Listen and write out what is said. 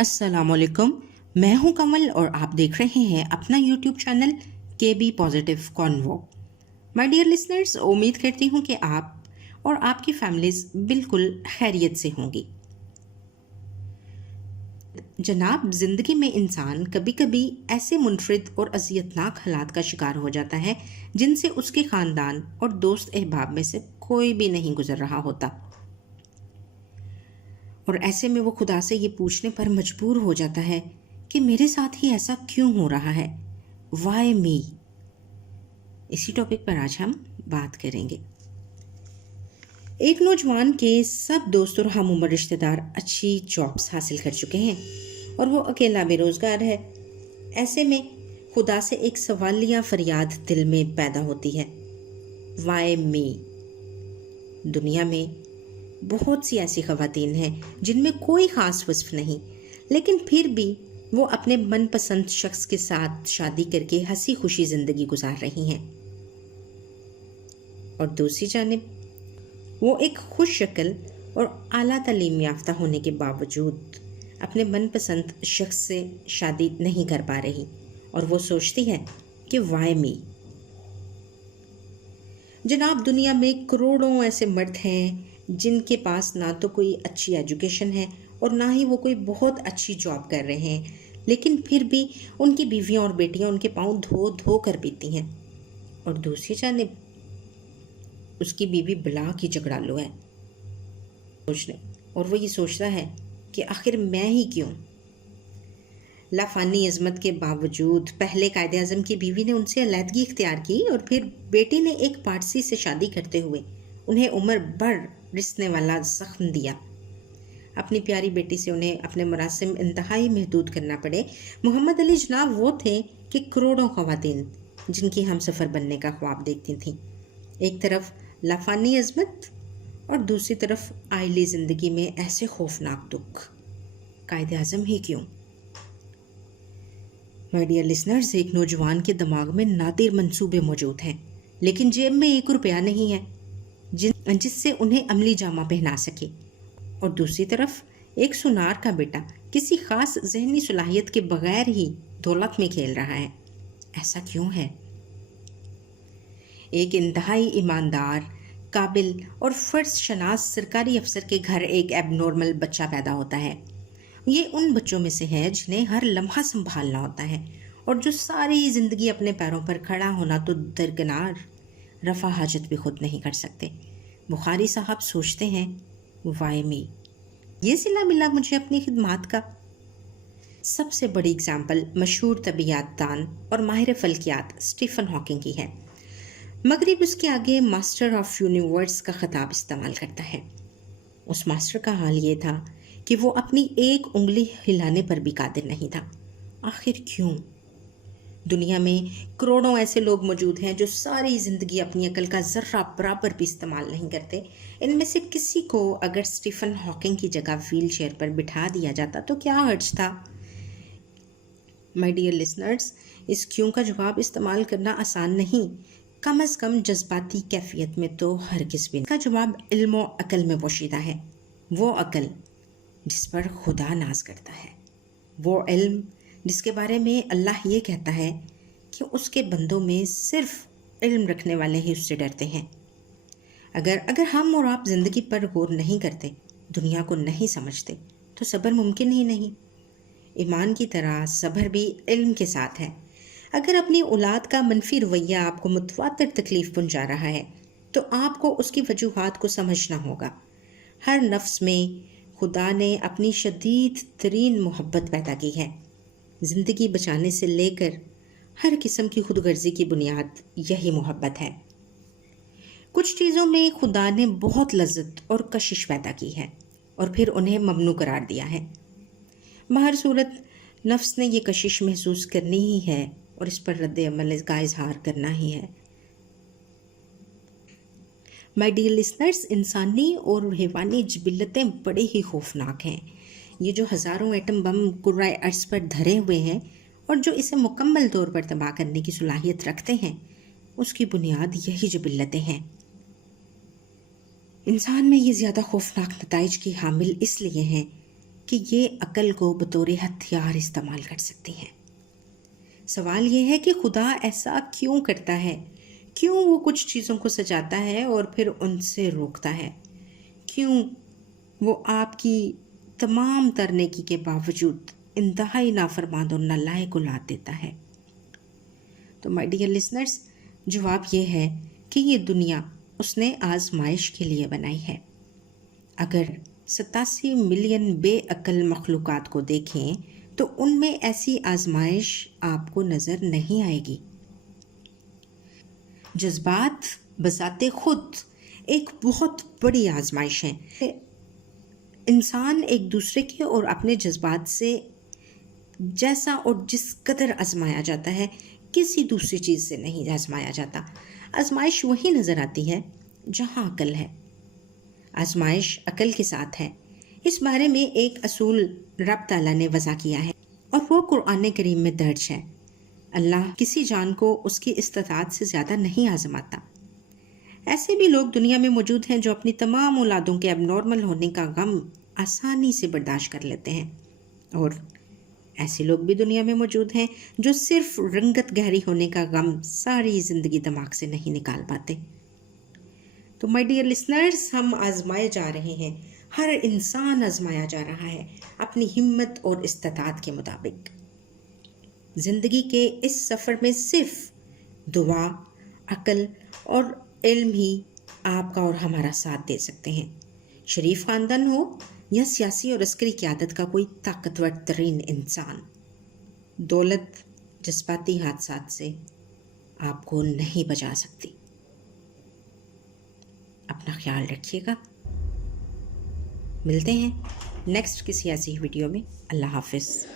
السلام علیکم، میں ہوں کمل اور آپ دیکھ رہے ہیں اپنا یوٹیوب چینل کے بی پازیٹیو کانوو۔ مائی ڈیئر لسنرز، امید کرتی ہوں کہ آپ اور آپ کی فیملیز بالکل خیریت سے ہوں گی۔ جناب، زندگی میں انسان کبھی کبھی ایسے منفرد اور اذیتناک حالات کا شکار ہو جاتا ہے جن سے اس کے خاندان اور دوست احباب میں سے کوئی بھی نہیں گزر رہا ہوتا، اور ایسے میں وہ خدا سے یہ پوچھنے پر مجبور ہو جاتا ہے کہ میرے ساتھ ہی ایسا کیوں ہو رہا ہے؟ وائی می؟ اسی ٹاپک پر آج ہم بات کریں گے۔ ایک نوجوان کے سب دوست اور ہم عمر رشتہ دار اچھی جابس حاصل کر چکے ہیں اور وہ اکیلا بے روزگار ہے۔ ایسے میں خدا سے ایک سوالیہ فریاد دل میں پیدا ہوتی ہے، وائی می؟ دنیا میں بہت سی ایسی خواتین ہیں جن میں کوئی خاص وصف نہیں، لیکن پھر بھی وہ اپنے من پسند شخص کے ساتھ شادی کر کے ہنسی خوشی زندگی گزار رہی ہیں، اور دوسری جانب وہ ایک خوش شکل اور اعلیٰ تعلیم یافتہ ہونے کے باوجود اپنے من پسند شخص سے شادی نہیں کر پا رہی، اور وہ سوچتی ہے کہ وائی می؟ جناب، دنیا میں کروڑوں ایسے مرد ہیں جن کے پاس نہ تو کوئی اچھی ایجوکیشن ہے اور نہ ہی وہ کوئی بہت اچھی جاب کر رہے ہیں، لیکن پھر بھی ان کی بیویاں اور بیٹیاں ان کے پاؤں دھو دھو کر پیتی ہیں، اور دوسری جانب اس کی بیوی بلا کی جھگڑالو ہے اور وہ یہ سوچتا ہے کہ آخر میں ہی کیوں؟ لافانی عظمت کے باوجود پہلے قائد اعظم کی بیوی نے ان سے علیحدگی اختیار کی، اور پھر بیٹی نے ایک پارسی سے شادی کرتے ہوئے انہیں عمر بھر رسنے والا زخم دیا۔ اپنی پیاری بیٹی سے انہیں اپنے مراسم انتہائی محدود کرنا پڑے۔ محمد علی جناب وہ تھے کہ کروڑوں خواتین جن کی ہم سفر بننے کا خواب دیکھتی تھیں، ایک طرف لافانی عظمت اور دوسری طرف آئلی زندگی میں ایسے خوفناک دکھ۔ قائد اعظم ہی کیوں؟ مائی ڈیئر لسنرز، ایک نوجوان کے دماغ میں نادر منصوبے موجود ہیں، لیکن جیب میں 1 روپیہ نہیں ہے جس سے انہیں عملی جامہ پہنا سکے، اور دوسری طرف ایک سونار کا بیٹا کسی خاص ذہنی صلاحیت کے بغیر ہی دولت میں کھیل رہا ہے۔ ایسا کیوں ہے؟ ایک انتہائی ایماندار، قابل اور فرض شناس سرکاری افسر کے گھر ایک ایب نارمل بچہ پیدا ہوتا ہے۔ یہ ان بچوں میں سے ہے جنہیں ہر لمحہ سنبھالنا ہوتا ہے، اور جو ساری زندگی اپنے پیروں پر کھڑا ہونا تو درکنار، رفع حاجت بھی خود نہیں کر سکتے۔ بخاری صاحب سوچتے ہیں، وائی می؟ یہ صلہ ملا مجھے اپنی خدمات کا۔ سب سے بڑی اگزامپل مشہور طبیعیات دان اور ماہر فلکیات اسٹیفن ہاکنگ کی ہے۔ مغرب اس کے آگے ماسٹر آف یونیورس کا خطاب استعمال کرتا ہے۔ اس ماسٹر کا حال یہ تھا کہ وہ اپنی ایک انگلی ہلانے پر بھی قادر نہیں تھا۔ آخر کیوں؟ دنیا میں کروڑوں ایسے لوگ موجود ہیں جو ساری زندگی اپنی عقل کا ذرہ برابر بھی استعمال نہیں کرتے۔ ان میں سے کسی کو اگر اسٹیفن ہاکنگ کی جگہ ویل چیئر پر بٹھا دیا جاتا تو کیا حرج تھا؟ مائی ڈیئر لسنرز، اس کیوں کا جواب استعمال کرنا آسان نہیں، کم از کم جذباتی کیفیت میں تو ہرگز بھی نہیں۔ اس کا جواب علم و عقل میں پوشیدہ ہے، وہ عقل جس پر خدا ناز کرتا ہے، وہ علم جس کے بارے میں اللہ یہ کہتا ہے کہ اس کے بندوں میں صرف علم رکھنے والے ہی اس سے ڈرتے ہیں۔ اگر ہم اور آپ زندگی پر غور نہیں کرتے، دنیا کو نہیں سمجھتے، تو صبر ممکن ہی نہیں۔ ایمان کی طرح صبر بھی علم کے ساتھ ہے۔ اگر اپنی اولاد کا منفی رویہ آپ کو متواتر تکلیف پہنچا رہا ہے تو آپ کو اس کی وجوہات کو سمجھنا ہوگا۔ ہر نفس میں خدا نے اپنی شدید ترین محبت پیدا کی ہے۔ زندگی بچانے سے لے کر ہر قسم کی خود غرضی کی بنیاد یہی محبت ہے۔ کچھ چیزوں میں خدا نے بہت لذت اور کشش پیدا کی ہے اور پھر انہیں ممنوع قرار دیا ہے۔ بہر صورت نفس نے یہ کشش محسوس کرنی ہی ہے اور اس پر رد عمل کا اظہار کرنا ہی ہے۔ مائی ڈیئر لسنرز، انسانی اور حیوانی جبلتیں بڑے ہی خوفناک ہیں۔ یہ جو ہزاروں ایٹم بم کرۂ ارض پر دھرے ہوئے ہیں اور جو اسے مکمل طور پر تباہ کرنے کی صلاحیت رکھتے ہیں، اس کی بنیاد یہی جبلتیں ہیں۔ انسان میں یہ زیادہ خوفناک نتائج کی حامل اس لیے ہیں کہ یہ عقل کو بطور ہتھیار استعمال کر سکتی ہیں۔ سوال یہ ہے کہ خدا ایسا کیوں کرتا ہے؟ کیوں وہ کچھ چیزوں کو سجاتا ہے اور پھر ان سے روکتا ہے؟ کیوں وہ آپ کی تمام تر نیکی کے باوجود انتہائی نافرمان اور نالائق اولاد دیتا ہے؟ تو مائی ڈیئر لسنرز، جواب یہ ہے کہ یہ دنیا اس نے آزمائش کے لیے بنائی ہے۔ اگر 87 ملین بے عقل مخلوقات کو دیکھیں تو ان میں ایسی آزمائش آپ کو نظر نہیں آئے گی۔ جذبات بذات خود ایک بہت بڑی آزمائش ہے۔ انسان ایک دوسرے کے اور اپنے جذبات سے جیسا اور جس قدر آزمایا جاتا ہے، کسی دوسری چیز سے نہیں آزمایا جاتا۔ آزمائش وہی نظر آتی ہے جہاں عقل ہے۔ آزمائش عقل کے ساتھ ہے۔ اس بارے میں ایک اصول رب تعالیٰ نے وضع کیا ہے اور وہ قرآن کریم میں درج ہے۔ اللہ کسی جان کو اس کی استطاعت سے زیادہ نہیں آزماتا۔ ایسے بھی لوگ دنیا میں موجود ہیں جو اپنی تمام اولادوں کے اب نارمل ہونے کا غم آسانی سے برداشت کر لیتے ہیں، اور ایسے لوگ بھی دنیا میں موجود ہیں جو صرف رنگت گہری ہونے کا غم ساری زندگی دماغ سے نہیں نکال پاتے۔ تو مائی ڈیئر لسنرز، ہم آزمائے جا رہے ہیں، ہر انسان آزمایا جا رہا ہے اپنی ہمت اور استطاعت کے مطابق۔ زندگی کے اس سفر میں صرف دعا، عقل اور علم ہی آپ کا اور ہمارا ساتھ دے سکتے ہیں۔ شریف خاندان ہو یا سیاسی اور عسکری قیادت کا کوئی طاقتور ترین انسان، دولت جذباتی حادثات سے آپ کو نہیں بچا سکتی۔ اپنا خیال رکھیے گا۔ ملتے ہیں نیکسٹ کسی ایسی ویڈیو میں۔ اللہ حافظ۔